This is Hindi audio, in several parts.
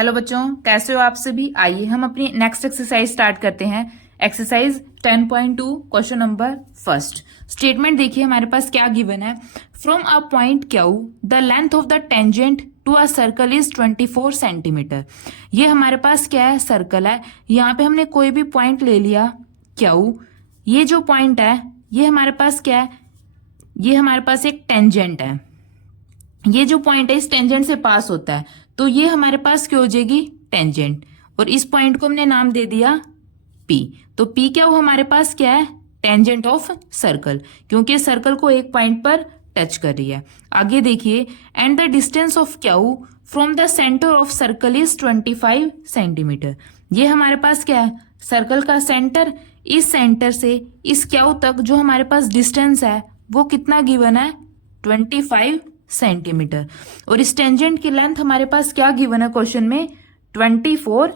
हेलो बच्चों, कैसे हो आप सभी। आइए हम अपनी नेक्स्ट एक्सरसाइज स्टार्ट करते हैं। Exercise 10.2 question number first. Statement देखिए हमारे पास क्या गिवन है। From a point Q the length of the tangent to a circle is 24 centimetre. ये हमारे पास क्या है, सर्कल है। यहाँ पे हमने कोई भी पॉइंट ले लिया क्यू। ये जो पॉइंट है ये हमारे पास क्या है, ये हमारे पास एक टेंजेंट है। ये जो पॉइंट है इस टेंजेंट से पास होता है, तो ये हमारे पास क्या हो जाएगी, टेंजेंट। और इस पॉइंट को हमने नाम दे दिया P। तो P क्या हो हमारे पास क्या है, टेंजेंट ऑफ सर्कल, क्योंकि सर्कल को एक पॉइंट पर टच कर रही है। आगे देखिए, and the distance of Q from the centre of circle is 25 centimetre. ये हमारे पास क्या है, सर्कल का सेंटर। इस सेंटर से इस क्यू तक जो हमारे पास डिस्टेंस है वो कितना गिवन है, 25 सेंटीमीटर। और इस टेंजेंट की लेंथ हमारे पास क्या गिवन है क्वेश्चन में, 24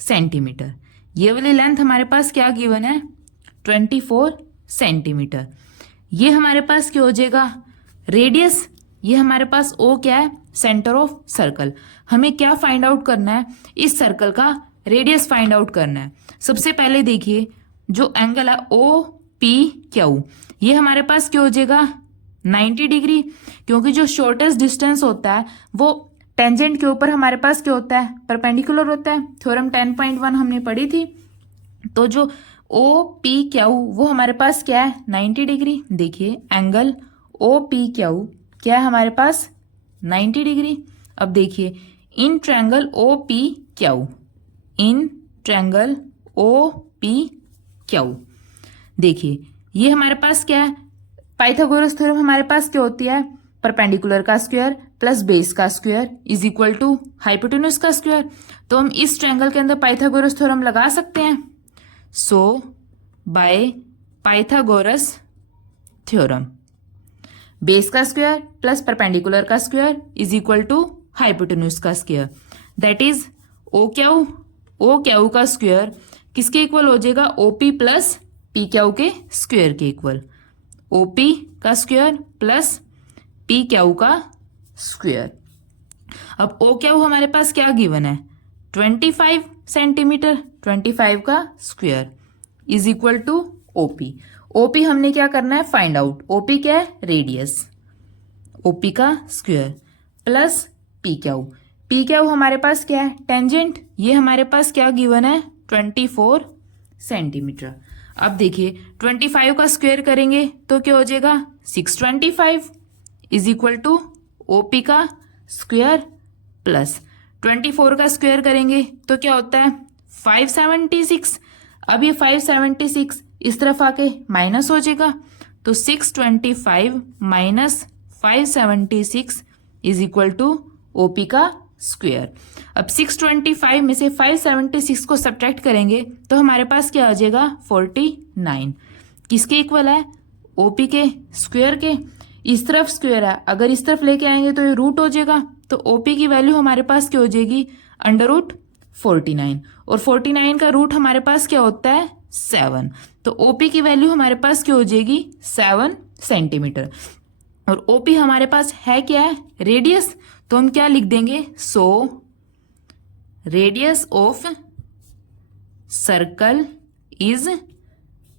सेंटीमीटर। ये वाली लेंथ हमारे पास क्या गिवन है, 24 सेंटीमीटर। ये हमारे पास क्या हो जाएगा, रेडियस। ये हमारे पास ओ क्या है, सेंटर ऑफ सर्कल। हमें क्या फाइंड आउट करना है, इस सर्कल का रेडियस फाइंड आउट करना है। सबसे पहले देखिए जो एंगल है ओ पी क्यू, ये हमारे पास क्या हो जाएगा, 90 डिग्री। क्योंकि जो शॉर्टेस्ट डिस्टेंस होता है वो टेंजेंट के ऊपर हमारे पास क्या होता है, परपेंडिकुलर होता है। थ्योरम 10.1 हमने पढ़ी थी। तो जो ओ पी क्यू वो हमारे पास क्या है, 90 डिग्री। देखिए एंगल ओ पी क्यू क्या है हमारे पास, 90 डिग्री। अब देखिए in triangle O P Q, in triangle O P Q, देखिए ये हमारे पास क्या है, पाइथागोरस थ्योरम हमारे पास क्या होती है, परपेंडिकुलर का स्क्वायर प्लस बेस का square is equal to hypotenuse का स्क्वायर। तो हम इस ट्रायंगल के अंदर पाइथागोरस थ्योरम लगा सकते हैं। So by Pythagoras theorem base का स्क्वायर प्लस परपेंडिकुलर का square is equal to hypotenuse का square, that is O Q का स्क्वायर किसके इक्वल हो जाएगा, ओपी प्लस पी क्यू के स्क्वायर के इक्वल। ओपी का स्क्वायर प्लस पी क्यू का स्क्वायर। अब ओ क्यू हमारे पास क्या गिवन है, 25 सेंटीमीटर, 25 का square is equal to OP. OP हमने क्या करना है, फाइंड आउट। ओपी क्या है, रेडियस। ओपी का स्क्वायर प्लस पी क्यू हमारे पास क्या है, टेंजेंट। ये हमारे पास क्या गिवन है, 24 सेंटीमीटर। अब देखिए 25 का स्क्वायर करेंगे तो क्या हो जाएगा, 625 इज इक्वल टू ओपी का स्क्वायर प्लस 24 का स्क्वायर करेंगे तो क्या होता है, 576। अब ये 576 इस तरफ आके माइनस हो जाएगा, तो 625 minus 576 is equal to OP का स्क्वायर। अब 625 में से 576 को सब्ट्रैक्ट करेंगे तो हमारे पास क्या आ जाएगा, 49। किसके इक्वल है, ओपी के स्क्वायर के। इस तरफ स्क्वायर है, अगर इस तरफ लेके आएंगे तो ये रूट हो जाएगा। तो ओपी की वैल्यू हमारे पास क्या हो जाएगी, अंडर रूट 49। और 49 का रूट हमारे पास क्या होता है, 7। तो ओपी की वैल्यू हमारे पास क्या हो जाएगी, 7 सेंटीमीटर। और ओपी हमारे पास है क्या है, रेडियस। तो हम क्या लिख देंगे, so radius of circle is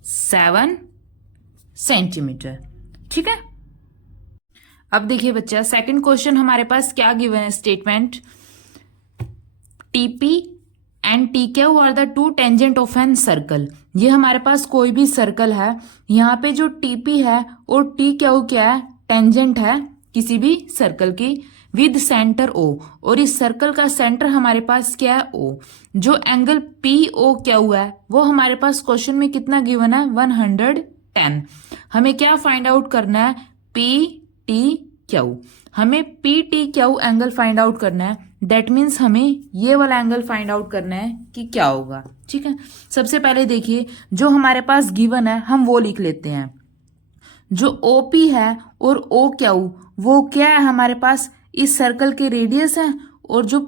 7 centimetre. ठीक है। अब देखिए बच्चा, सेकंड क्वेश्चन हमारे पास क्या गिवन है, statement TP and T Q are the two tangent of an circle. ये हमारे पास कोई भी सर्कल है, यहाँ पे जो टीपी है और टी क्यू क्या है, टेंजेंट है किसी भी सर्कल की, विद सेंटर ओ। और इस सर्कल का सेंटर हमारे पास क्या है, ओ। जो एंगल पी ओ क्यू है वो हमारे पास क्वेश्चन में कितना गिवन है, 110। हमें क्या फाइंड आउट करना है, पी टी क्यू। हमें P T Q angle find out करना है। दैट मीन्स हमें ये वाला एंगल फाइंड आउट करना है कि क्या होगा। ठीक है। सबसे पहले देखिए जो हमारे पास गिवन है हम वो लिख लेते हैं। जो ओपी है और ओ क्यू वो क्या है हमारे पास, इस सर्कल के रेडियस है। और जो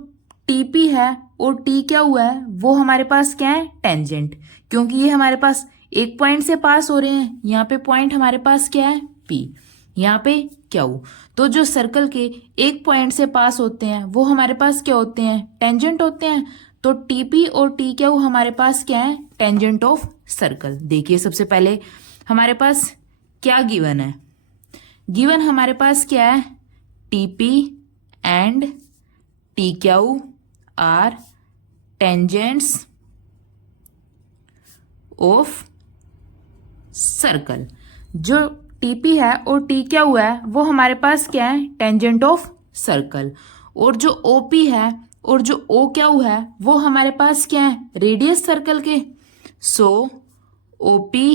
टीपी है और टी क्यू है वो हमारे पास क्या है, टेंजेंट। क्योंकि ये हमारे पास एक पॉइंट से पास हो रहे हैं, यहाँ पे पॉइंट हमारे पास क्या है, पी। यहाँ पे क्यू। तो जो सर्कल के एक पॉइंट से पास होते हैं वो हमारे पास क्या होते हैं, टेंजेंट होते हैं। तो टीपी और टी क्यू हमारे पास क्या है, टेंजेंट ऑफ सर्कल। देखिए सबसे पहले हमारे पास क्या गिवन है, गिवन हमारे पास क्या है, TP and T Q are tangents of circle. जो टीपी है और टी क्यू है वो हमारे पास क्या है, टेंजेंट ऑफ सर्कल। और जो ओपी है और जो ओ क्यू है वो हमारे पास क्या है, रेडियस सर्कल के। So OP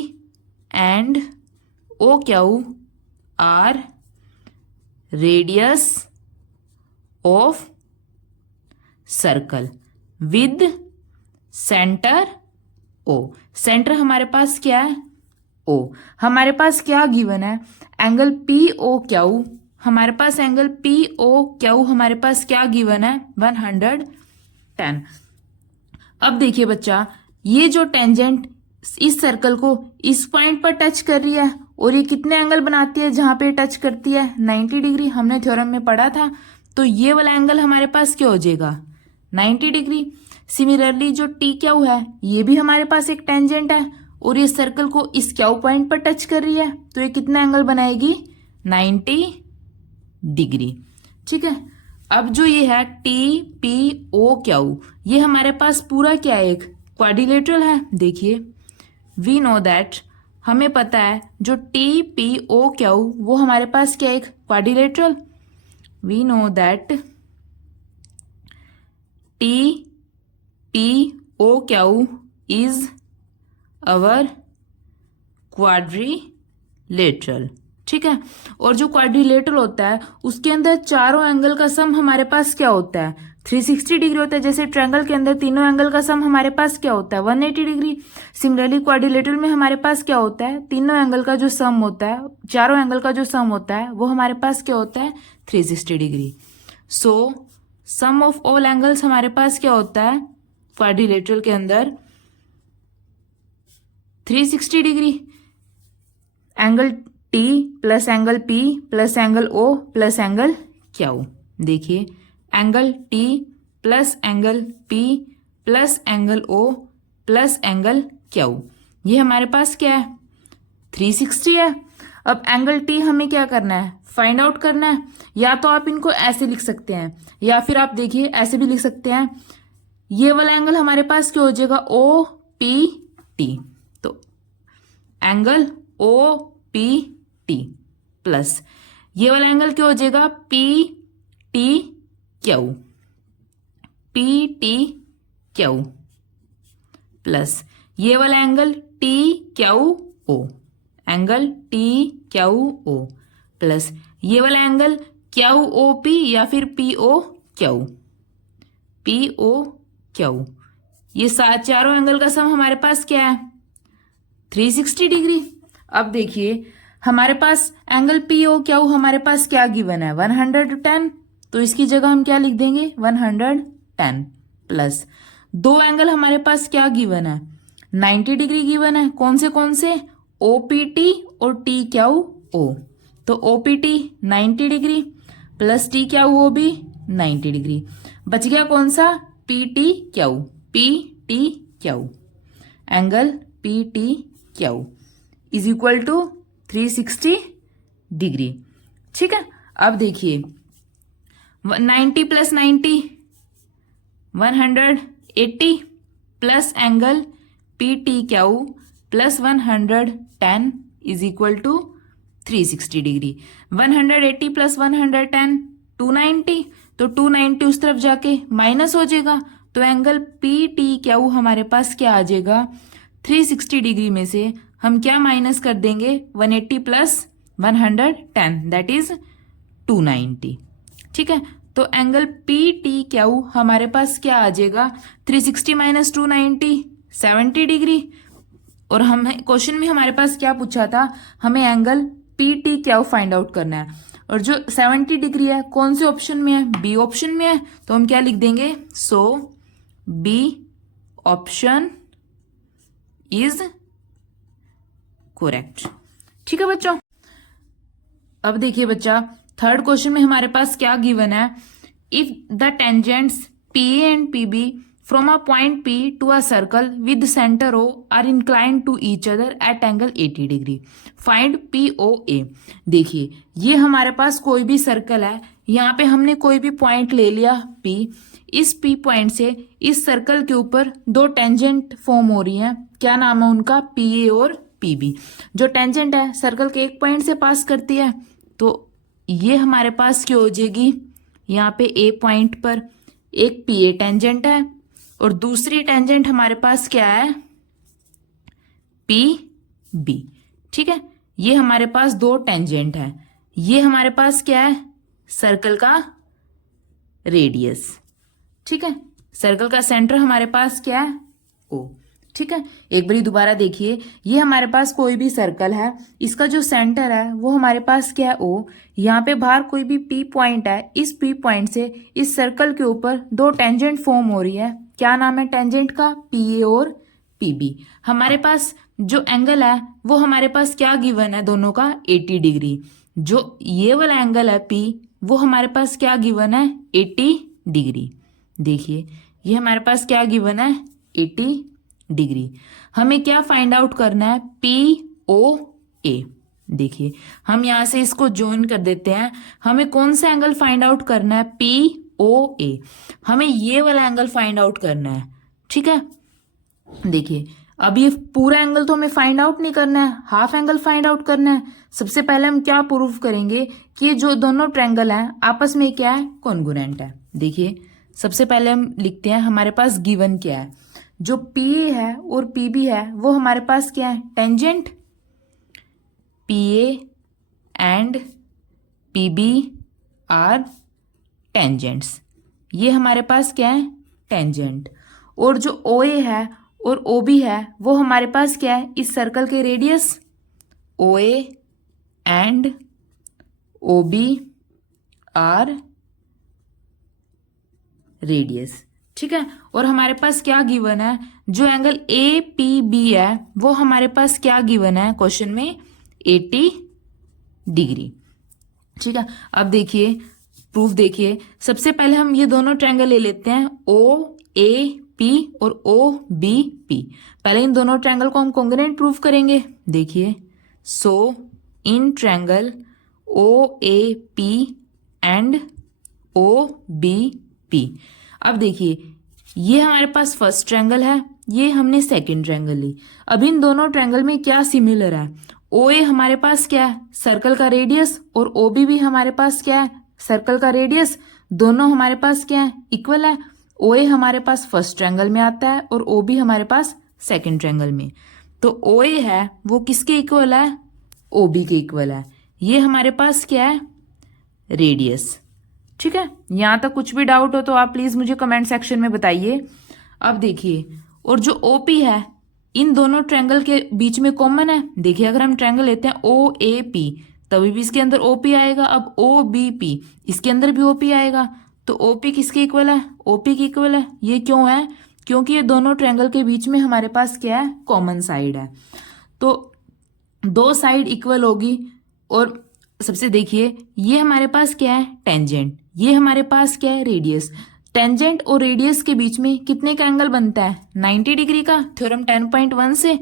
and O Q are radius of circle with centre O. Centre हमारे पास क्या है, ओ। हमारे पास क्या गिवन है, एंगल पी ओ क्यू। हमारे पास एंगल पी ओ क्यू हमारे पास क्या गिवन है, 110। अब देखिए बच्चा, ये जो टेंजेंट इस सर्कल को इस पॉइंट पर टच कर रही है और ये कितने एंगल बनाती है जहां पे टच करती है, 90 डिग्री। हमने थ्योरम में पढ़ा था। तो ये वाला एंगल हमारे पास क्या हो जाएगा, 90 डिग्री। सिमिलरली जो टी क्यू है ये भी हमारे पास एक टेंजेंट है और ये सर्कल को इस क्यू पॉइंट पर टच कर रही है, तो ये कितना एंगल बनाएगी, 90 डिग्री। ठीक है। अब जो ये है टी पी ओ क्यू, ये हमारे पास पूरा क्या है, एक क्वाड्रिलेटरल है। देखिए वी नो दैट, हमें पता है जो टी पी ओ क्यू वो हमारे पास क्या है, एक quadrilateral. We know that T P O Q is our quadrilateral. ठीक है। और जो क्वाड्रिलेटरल होता है उसके अंदर चारों एंगल का सम हमारे पास क्या होता है, 360 डिग्री होता है। जैसे ट्रायंगल के अंदर तीनों एंगल का सम हमारे पास क्या होता है, 180 डिग्री। सिमिलरली क्वाड्रिलेटरल में हमारे पास क्या होता है, तीनों एंगल का जो सम होता है, चारों एंगल का जो सम होता है वो हमारे पास क्या होता है, 360 degree. So sum of all angles हमारे पास क्या होता है क्वाड्रिलेटरल के अंदर, 360 degree. Angle T plus angle P plus angle O plus angle Q. देखिए angle T plus angle P plus angle O plus angle Q, ये हमारे पास क्या है, 360 है। अब एंगल टी हमें क्या करना है, फाइंड आउट करना है। या तो आप इनको ऐसे लिख सकते हैं या फिर आप देखिए ऐसे भी लिख सकते हैं। ये वाला एंगल हमारे पास क्या हो जाएगा, ओ पी टी। तो angle O P T plus ये वाला एंगल क्या हो जाएगा, P T Q, P T Q plus ये वाला angle T Q O, angle T Q O plus ये वाला एंगल क्यू ओ पी या फिर P O Q, P O Q. ये चारों एंगल का सम हमारे पास क्या है, 360 डिग्री। अब देखिए हमारे पास एंगल पी ओ क्यू हमारे पास क्या गिवन है, 110। तो इसकी जगह हम क्या लिख देंगे, 110 प्लस दो एंगल हमारे पास क्या गिवन है, 90 डिग्री गिवन है। कौन से ओपीटी और टी क्यू ओ। तो OPT 90 degree plus T Q O भी 90 डिग्री। बच गया कौन सा, PT Q, PT Q. Angle PT Q is equal to 360 degree. ठीक है। अब देखिए 90 plus 90 180 plus angle P T Q plus 110 is equal to 360 degree. 180 plus 110 290, तो 290 उस तरफ जाके माइनस हो जाएगा। तो एंगल पी टी क्यू हमारे पास क्या आ जाएगा, 360 डिग्री में से हम क्या माइनस कर देंगे, 180 प्लस 110 दैट इज 290। ठीक है। तो एंगल पी टी क्यू हमारे पास क्या आ जाएगा, 360 माइनस 290 70 डिग्री। और हमें क्वेश्चन में हमारे पास क्या पूछा था, हमें angle P T Q find out करना है। और जो 70 डिग्री है कौन से ऑप्शन में है, बी ऑप्शन में है। तो हम क्या लिख देंगे, सो बी ऑप्शन इज करेक्ट। ठीक है बच्चों। अब देखिए बच्चा, थर्ड क्वेश्चन में हमारे पास क्या गिवन है, if the tangents P and P B from a point P to a circle with centre O are inclined to each other at angle 80 degree, find P O A. देखिए ये हमारे पास कोई भी सर्कल है, यहाँ पे हमने कोई भी पॉइंट ले लिया पी, इस पी पॉइंट से इस सर्कल के ऊपर दो टेंजेंट फॉर्म हो रही हैं, क्या नाम है उनका, पी ए और पी बी। जो टेंजेंट है सर्कल के एक पॉइंट से पास करती है, तो ये हमारे पास क्या हो जाएगी, यहाँ पे ए पॉइंट पर एक पी ए टेंजेंट है और दूसरी टेंजेंट हमारे पास क्या है, पी बी। ठीक है, ये हमारे पास दो टेंजेंट है, ये हमारे पास क्या है, सर्कल का रेडियस। ठीक है, सर्कल का सेंटर हमारे पास क्या है, ओ। ठीक है, एक बारी दोबारा देखिए, ये हमारे पास कोई भी सर्कल है, इसका जो सेंटर है वो हमारे पास क्या है, ओ। यहाँ पे बाहर कोई भी पी पॉइंट है, इस पी पॉइंट से इस सर्कल के ऊपर दो टेंजेंट फॉर्म हो रही है, क्या नाम है टेंजेंट का, पी ए और पी बी। हमारे पास जो एंगल है वो हमारे पास क्या गिवन है, दोनों का 80 डिग्री। जो ये वाला एंगल है पी, वो हमारे पास क्या गिवन है, 80 डिग्री। देखिए ये हमारे पास क्या गिवन है, 80 डिग्री। हमें क्या फाइंड आउट करना है, पी ओ ए। देखिए हम यहां से इसको ज्वाइन कर देते हैं, हमें कौन सा एंगल फाइंड आउट करना है, पी ओ ए। हमें ये वाला एंगल फाइंड आउट करना है। ठीक है, देखिए अब ये पूरा एंगल तो हमें फाइंड आउट नहीं करना है, हाफ एंगल फाइंड आउट करना है। सबसे पहले हम क्या प्रूव करेंगे कि ये जो दोनों ट्रायंगल हैं आपस में क्या है, कॉन्ग्रुएंट है। देखिए सबसे पहले हम लिखते हैं हमारे पास गिवन क्या है, जो पी ए है और पी बी है वो हमारे पास क्या है, tangent. P A and P B are tangents, ये हमारे पास क्या है, टेंजेंट। और जो ओ ए है और ओ बी है वो हमारे पास क्या है, इस सर्कल के radius. O A and O B are radius. ठीक है, और हमारे पास क्या गिवन है, जो एंगल ए पी बी है वो हमारे पास क्या गिवन है क्वेश्चन में, 80 डिग्री। ठीक है, अब देखिए प्रूफ देखिए, सबसे पहले हम ये दोनों ट्रायंगल ले लेते हैं, ओ ए पी और ओ बी पी। पहले इन दोनों ट्रायंगल को हम कॉन्ग्रुएंट प्रूफ करेंगे। देखिए so in triangle O A P and O B P. अब देखिए ये हमारे पास फर्स्ट ट्रायंगल है, ये हमने सेकंड ट्रायंगल ली। अब इन दोनों ट्रायंगल में क्या सिमिलर है, ओ ए हमारे पास क्या है, सर्कल का रेडियस, और ओ बी भी हमारे पास क्या है, सर्कल का रेडियस। दोनों हमारे पास क्या है, इक्वल है। ओ ए हमारे पास फर्स्ट ट्रायंगल में आता है और ओ बी हमारे पास सेकंड ट्रायंगल में। तो ओ ए है वो किसके इक्वल है, ओ बी के इक्वल है। ये हमारे पास क्या है, रेडियस। ठीक है, यहां तक कुछ भी डाउट हो तो आप प्लीज मुझे कमेंट सेक्शन में बताइए। अब देखिए, और जो ओपी है इन दोनों ट्रायंगल के बीच में कॉमन है। देखिए अगर हम ट्रायंगल लेते हैं ओ ए पी, तभी भी इसके अंदर ओपी आएगा। अब ओ बी पी, इसके अंदर भी ओपी आएगा। तो ओपी किसके इक्वल है, ओपी के इक्वल है। ये क्यों है, क्योंकि ये दोनों ट्रायंगल के बीच में हमारे पास क्या है, कॉमन साइड है। तो दो साइड इक्वल होगी। और सबसे देखिए ये हमारे पास क्या है, टेंजेंट, ये हमारे पास क्या है, रेडियस। टेंजेंट और रेडियस के बीच में कितने का एंगल बनता है, 90 डिग्री का, थ्योरम 10.1 से।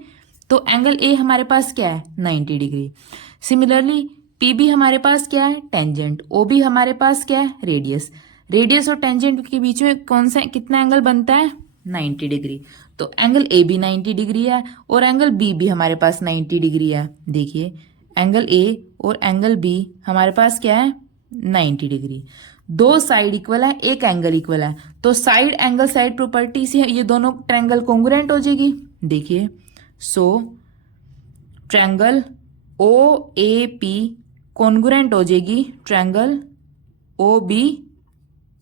तो एंगल ए हमारे पास क्या है, 90 डिग्री। सिमिलरली पी भी हमारे पास क्या है, टेंजेंट। ओ भी हमारे पास क्या है, रेडियस। रेडियस और टेंजेंट के बीच में कौन सा कितना एंगल बनता है, 90 डिग्री। तो एंगल ए भी 90 डिग्री है और एंगल बी भी हमारे पास 90 डिग्री है। देखिए एंगल ए और एंगल बी हमारे पास क्या है, 90 डिग्री। दो साइड इक्वल है, एक एंगल इक्वल है। तो साइड एंगल साइड प्रॉपर्टी से ये दोनों ट्रायंगल कॉन्ग्रुएंट हो जाएगी। देखिए सो triangle O A P congruent हो जाएगी ट्रायंगल ओ बी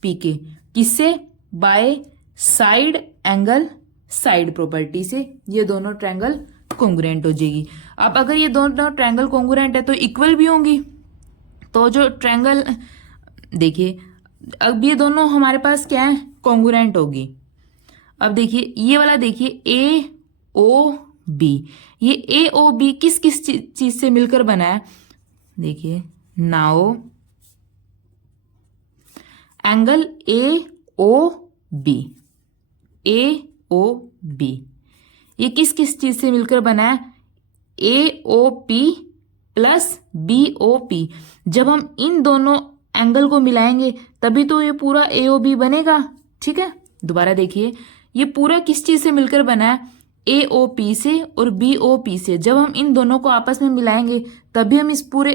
पी के, किससे, by side angle side property से ये दोनों ट्रायंगल कॉन्ग्रुएंट हो जाएगी। अब अगर ये दोनों ट्रायंगल कॉन्ग्रुएंट है तो इक्वल भी होंगी। तो जो ट्रायंगल देखिए अब ये दोनों हमारे पास क्या है, कॉन्ग्रुएंट होगी। अब देखिए ये वाला देखिए ए ओ बी, ये ए ओ बी किस किस चीज से मिलकर बना है। देखिए नाउ एंगल AOB, AOB ये किस किस चीज से मिलकर बना है? AOP plus BOP। जब हम इन दोनों एंगल को मिलाएंगे तभी तो ये पूरा AOB बनेगा। ठीक है, दोबारा देखिए, ये पूरा किस चीज से मिलकर बना है? AOP से और BOP से। जब हम इन दोनों को आपस में मिलाएंगे तभी हम इस पूरे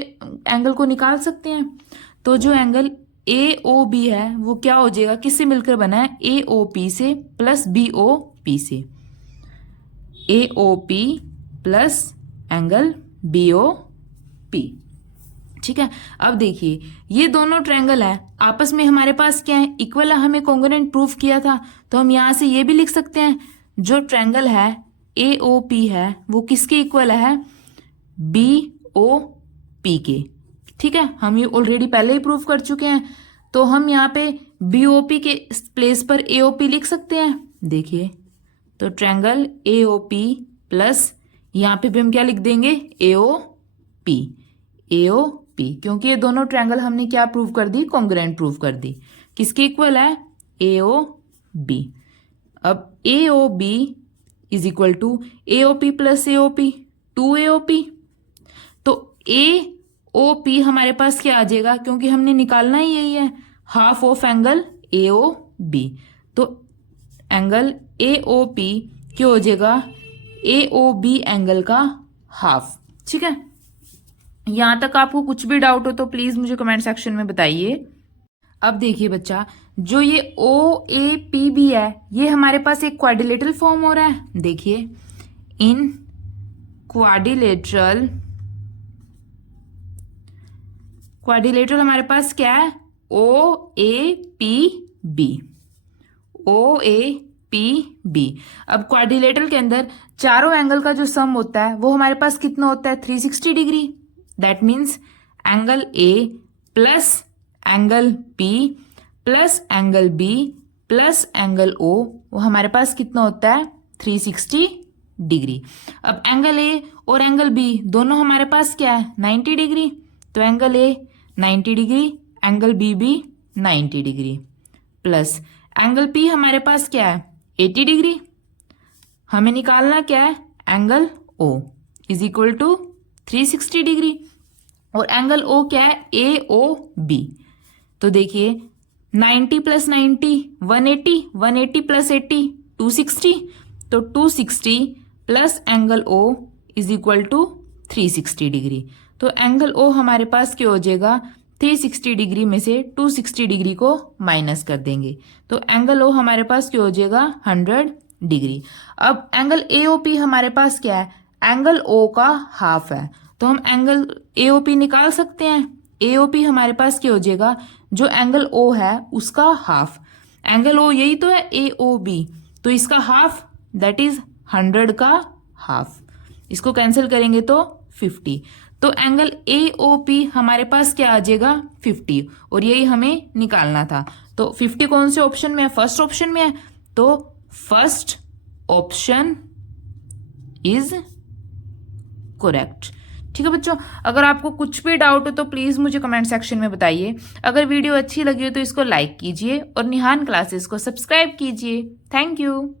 एंगल को निकाल सकते हैं। तो जो एंगल AOB है वो क्या हो जाएगा? किससे मिलकर बना है? AOP से प्लस BOP से। AOP plus angle BOP। ठीक है, अब देखिए ये दोनों ट्रायंगल है, आपस में हमारे पास क्या है? इक्वल है। हमें कॉन्ग्रुएंट प्रूफ किया था, तो हम यहां से ये भी लिख सकते हैं जो ट्रायंगल है AOP है वो किसके इक्वल है? BOP के। ठीक है, हम ये ऑलरेडी पहले ही प्रूफ कर चुके हैं, तो हम यहाँ पे BOP के प्लेस पर AOP लिख सकते हैं। देखिए, तो ट्रायंगल AOP प्लस यहाँ पे भी हम क्या लिख देंगे? AOP, AOP, क्योंकि ये दोनों ट्रायंगल हमने क्या प्रूव कर दी? कॉन्ग्रुएंट प्रूव कर दी। किसके इक्वल है? AOB। अब AOB is equal to AOP plus AOP, 2AOP। तो AOP हमारे पास क्या आ जाएगा? क्योंकि हमने निकालना ही यही है, हाफ ऑफ एंगल AOB। तो एंगल AOP क्या हो जाएगा? AOB एंगल का हाफ। ठीक है, यहां तक आपको कुछ भी डाउट हो तो प्लीज मुझे कमेंट सेक्शन में बताइए। अब देखिए बच्चा, जो ये OAPB है ये हमारे पास एक क्वाड्रिलेटरल फॉर्म हो रहा है। देखिए, इन क्वाड्रिलेटरल हमारे पास क्या है? OAPB, OAPB। अब क्वाड्रिलेटरल के अंदर चारों एंगल का जो सम होता है वो हमारे पास कितना होता है? 360 degree. That means angle A plus angle P plus angle B plus angle O वो हमारे पास कितना होता है? 360 डिग्री। अब एंगल A और एंगल B दोनों हमारे पास क्या है? 90 डिग्री। तो angle A 90 degree, angle B भी 90 डिग्री, प्लस एंगल P हमारे पास क्या है? 80 डिग्री। हमें निकालना क्या है? Angle O is equal to 360 degree. और एंगल O क्या है? AOB। तो देखिए, 90 प्लस 90 180, 180 प्लस 80 260। तो 260 plus angle O is equal to 360 degree. तो एंगल O हमारे पास क्या हो जाएगा? 360 डिग्री में से 260 डिग्री को माइनस कर देंगे, तो एंगल O हमारे पास क्या हो जाएगा? 100 डिग्री। अब एंगल AOP हमारे पास क्या है? एंगल O का हाफ है, तो हम एंगल AOP निकाल सकते हैं। AOP हमारे पास क्या हो जाएगा? जो एंगल O है उसका हाफ। एंगल O यही तो है AOB, तो इसका हाफ दैट इज 100 का हाफ। इसको कैंसिल करेंगे तो 50। तो एंगल AOP हमारे पास क्या आ जाएगा? 50, और यही हमें निकालना था। तो 50 कौन से ऑप्शन में है? फर्स्ट ऑप्शन में है, तो फर्स्ट ऑप्शन इज करेक्ट। ठीक है बच्चों, अगर आपको कुछ भी डाउट हो तो प्लीज मुझे कमेंट सेक्शन में बताइए। अगर वीडियो अच्छी लगी हो तो इसको लाइक कीजिए और निहान क्लासेस को सब्सक्राइब कीजिए। Thank you.